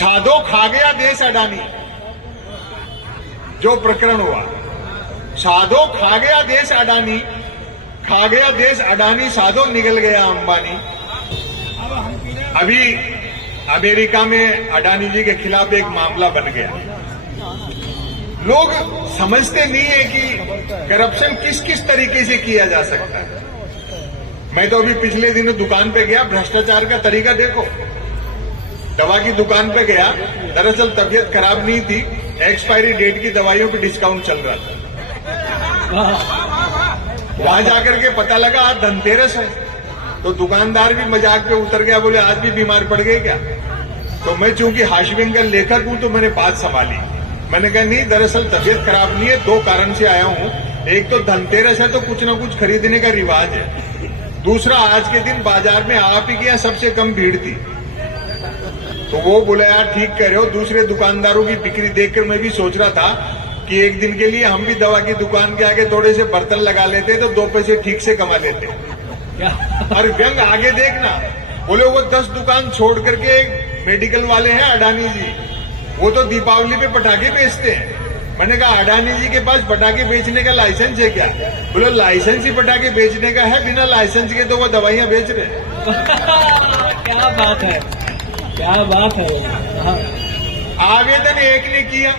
साधो खा गया देश अडानी, जो प्रकरण हुआ, साधो खा गया देश अडानी, खा गया देश अडानी, साधो निगल गया अंबानी। अभी अमेरिका में अडानी जी के खिलाफ एक मामला बन गया। लोग समझते नहीं है कि करप्शन किस किस तरीके से किया जा सकता है। मैं तो अभी पिछले दिनों दुकान पे गया, भ्रष्टाचार का तरीका देखो। दवा की दुकान पे गया, दरअसल तबीयत खराब नहीं थी, एक्सपायरी डेट की दवाइयों पे डिस्काउंट चल रहा था। वहां जाकर के पता लगा आज धनतेरस है, तो दुकानदार भी मजाक पे उतर गया, बोले आज भी बीमार पड़ गए क्या। तो मैं चूंकि हाशिम का लेखक हूं तो मैंने बात संभाली। मैंने कहा नहीं, दरअसल तबीयत खराब नहीं है, दो कारण से आया हूं। एक तो धनतेरस है तो कुछ ना कुछ खरीदने का रिवाज है, दूसरा आज के दिन बाजार में आप ही के यहाँ सबसे कम भीड़ थी। तो वो बोला यार ठीक कह रहे हो, दूसरे दुकानदारों की बिक्री देखकर मैं भी सोच रहा था कि एक दिन के लिए हम भी दवा की दुकान के आगे थोड़े से बर्तन लगा लेते तो 2 पैसे ठीक से कमा लेते। और व्यंग आगे देखना, बोले वो 10 दुकान छोड़ करके एक मेडिकल वाले हैं अडानी जी, वो तो दीपावली पे पटाखे बेचते हैं। मैंने कहा अडानी जी के पास पटाखे बेचने का लाइसेंस है क्या। बोले लाइसेंस ही पटाखे बेचने का है, बिना लाइसेंस के तो वो दवाइयां बेच रहे हैं। क्या बात है, क्या बात है। आवेदन एक ने किया,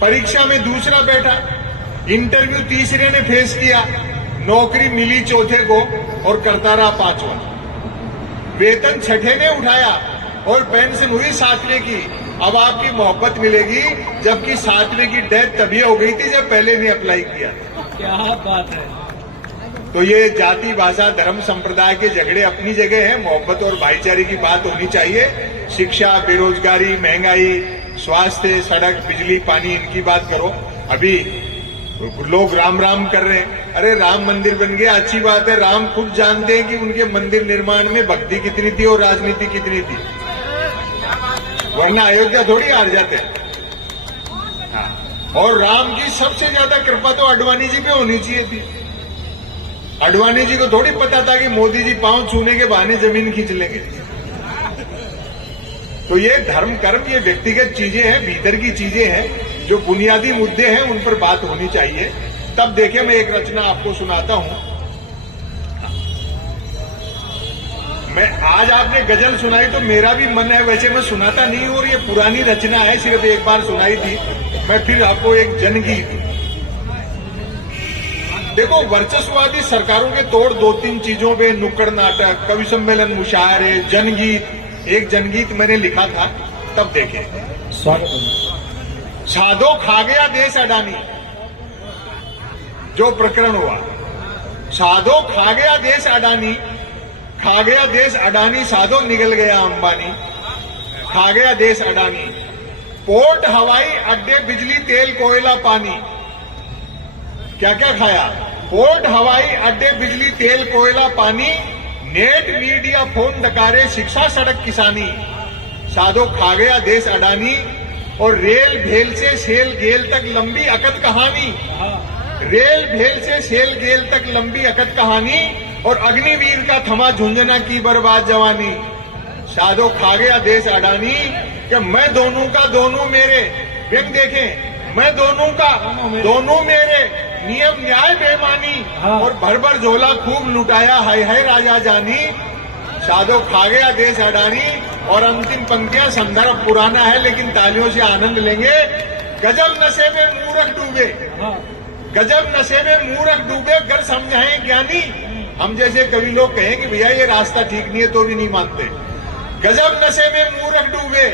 परीक्षा में दूसरा बैठा, इंटरव्यू तीसरे ने फेस किया, नौकरी मिली चौथे को और करता रहा 5वां। वेतन छठे ने उठाया और पेंशन हुई 7वें की। अब आपकी मोहब्बत मिलेगी, जबकि 7वें की डेथ तभी हो गई थी जब पहले ने अप्लाई किया। क्या बात है। तो ये जाति भाषा धर्म संप्रदाय के झगड़े अपनी जगह हैं, मोहब्बत और भाईचारे की बात होनी चाहिए। शिक्षा, बेरोजगारी, महंगाई, स्वास्थ्य, सड़क, बिजली, पानी, इनकी बात करो। अभी लोग राम राम कर रहे हैं, अरे राम मंदिर बन गया, अच्छी बात है। राम खुद जानते हैं कि उनके मंदिर निर्माण में भक्ति कितनी थी और राजनीति कितनी थी, वरना अयोध्या थोड़ी हार जाते। और राम की सबसे ज्यादा कृपा तो अडवाणी जी पे होनी चाहिए थी। अडवाणी जी को थोड़ी पता था कि मोदी जी पांव छूने के बहाने जमीन खींच लेंगे। तो ये धर्म कर्म, ये व्यक्तिगत चीजें हैं, भीतर की चीजें हैं, जो बुनियादी मुद्दे हैं उन पर बात होनी चाहिए। तब देखिए, मैं एक रचना आपको सुनाता हूं। मैं आज आपने गजल सुनाई तो मेरा भी मन है, वैसे मैं सुनाता नहीं हूं और ये पुरानी रचना है, सिर्फ एक बार सुनाई थी। मैं फिर आपको एक जनगीत देखो। वर्चस्ववादी सरकारों के तोड़ 2-3 चीजों पे, नुक्कड़ नाटक, कवि सम्मेलन, मुशायरे, जनगीत। एक जनगीत मैंने लिखा था, तब देखें। साधो खा गया देश अडानी, जो प्रकरण हुआ, साधो खा गया देश अडानी, खा गया देश अडानी, साधो निगल गया अंबानी। खा गया देश अडानी, पोर्ट, हवाई अड्डे, बिजली, तेल, कोयला, पानी। क्या क्या खाया? पोर्ट, हवाई अड्डे, बिजली, तेल, कोयला, पानी, नेट, मीडिया, फोन, दकारे, शिक्षा, सड़क, किसानी। साधो खा गया देश अडानी। और रेल भेल से सेल गेल तक लंबी अकत कहानी, रेल भेल से सेल गेल तक लंबी अकत कहानी। और अग्निवीर का थमा झुंझुना की बर्बाद जवानी। साधो खा गया देश अडानी कि मैं दोनों का दोनों मेरे। व्यंग देखें, मैं दोनों का दोनों मेरे, नियम न्याय बेमानी। और भर भर झोला खूब लुटाया, हाय हाय राजा जानी। साधो खा गया देश अडानी। और अंतिम पंक्तियां, संदर्भ पुराना है लेकिन तालियों से आनंद लेंगे। गजब नशे में मूर्ख डूबे, गजब नशे में मूर्ख डूबे, गर समझाएं ज्ञानी। हम जैसे कवि लोग कहें कि भैया ये रास्ता ठीक नहीं है तो भी नहीं मानते। गजब नशे में मूर्ख डूबे,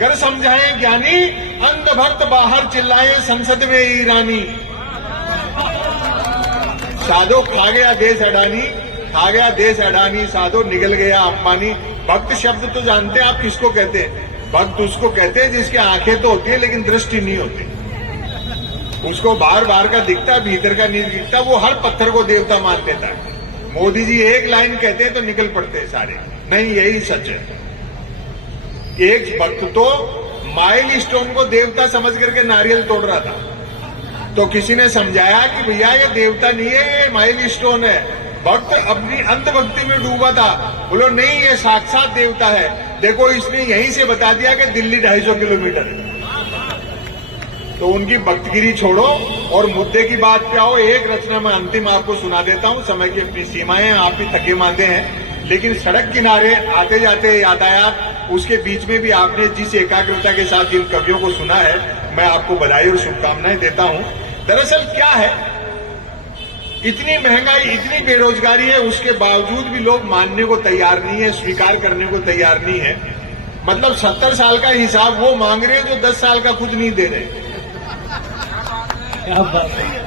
गर समझाएं ज्ञानी। अंधभक्त बाहर चिल्लाए, संसद में ईरानी। साधो खा गया देश अडानी, खा गया देश अडानी, साधो निगल गया अंबानी। भक्त शब्द तो जानते हैं आप किसको कहते हैं? भक्त उसको कहते हैं जिसकी आंखें तो होती है लेकिन दृष्टि नहीं होती। उसको बाहर बाहर का दिखता है, भीतर का नहीं दिखता। वो हर पत्थर को देवता मान लेता है। मोदी जी एक लाइन कहते हैं तो निकल पड़ते हैं सारे। नहीं, यही सच है। एक भक्त तो माइल स्टोन को देवता समझ करके नारियल तोड़ रहा था, तो किसी ने समझाया कि भैया ये देवता नहीं है, ये माइल स्टोन है। भक्त अपनी अंधभक्ति में डूबा था, बोलो नहीं ये साक्षात देवता है। देखो इसने यहीं से बता दिया कि दिल्ली 250 किलोमीटर है। तो उनकी भक्तगिरी छोड़ो और मुद्दे की बात पे आओ। एक रचना मैं अंतिम आपको सुना देता हूं, समय की अपनी सीमाएं हैं, आप भी थके मांदे हैं, लेकिन सड़क किनारे आते जाते यातायात, उसके बीच में भी आपने जिस एकाग्रता के साथ जिन कवियों को सुना है, मैं आपको बधाई और शुभकामनाएं देता हूं। दरअसल क्या है, इतनी महंगाई, इतनी बेरोजगारी है, उसके बावजूद भी लोग मानने को तैयार नहीं है, स्वीकार करने को तैयार नहीं है। मतलब 70 साल का हिसाब वो मांग रहे हैं जो 10 साल का खुद नहीं दे रहे। क्या बात है।